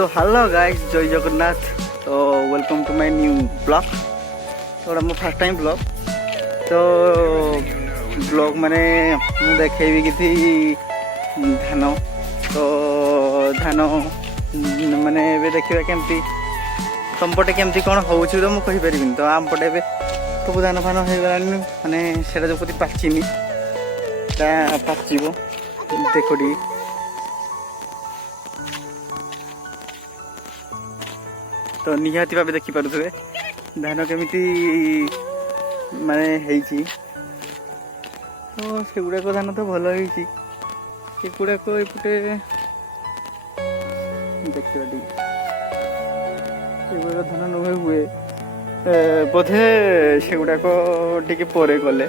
तो hello guys, जय जगन्नाथ। तो welcome to my new blog. तो मो फर्स्ट टाइम ब्लॉग। तो ब्लॉग माने मु देखेबी कि धान। तो धान माने एबे देखिबा केमती तमपटे केमती कौन हो तो मुझे कहीपरि। तो आम पटे ए सब धान फान हो गलानी माने सेटा जो कति पाचिनी पाचिब देखो टी। तो निहाती भाव देखिपे धान केमिति माने हेइची। तो सेगुड़ाक धान तो भल होइची। सेगुड़ाक एपटे देखिबा टी सेगुड़ाक धान नुहे हुए बोधे सेगुड़ाक टिके परे कले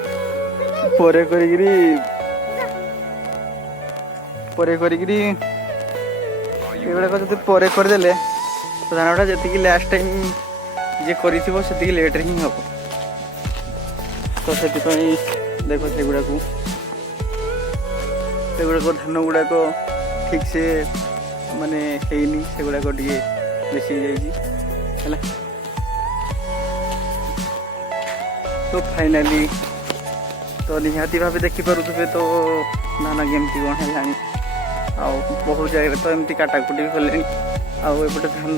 परे करिगिरी एगुड़ाक जदि परे करदेले तो धानटा जी लास्ट टाइम जे कर लेट्रे ही हम। तो से देख सेगुड़ाक धान गुड़ाक ठीक से माने हैनी सेगुड़ाक टे बेसी है। तो फाइनाली तो निहाती भाव देखिपे तो धान केमती कौन है। बहुत जगह तो एमती काटाकुटी कले आउटे धान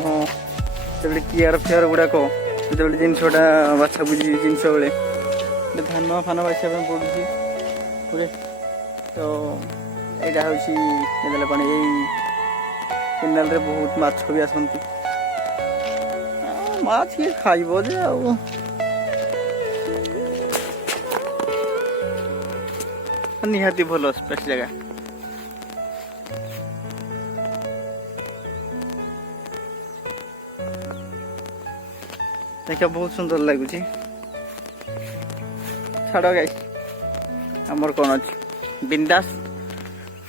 जो कियार फियार गुड़ाक जो जिनसा बाछा बुझी जिनस बेले धान फान बाछा पड़ू। तो यहाँ हूँ पानी केनाल रे बहुत माछ भी आसती। माछ किए खाइब जे निहाती भल स्पेस जगह। देखा बहुत सुंदर लगुच। छाड़ गाइस आमर कौन अच्छे बिंदास।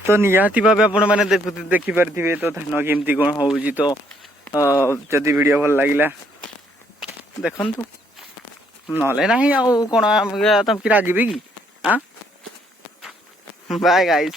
तो निहाती भाव आपण मैंने देखिपारे तो धान केमती कौन हो। तो जदि वीडियो भल लगिला देखु नले ना कौन तुम कि रागिबे कि। Bye guys.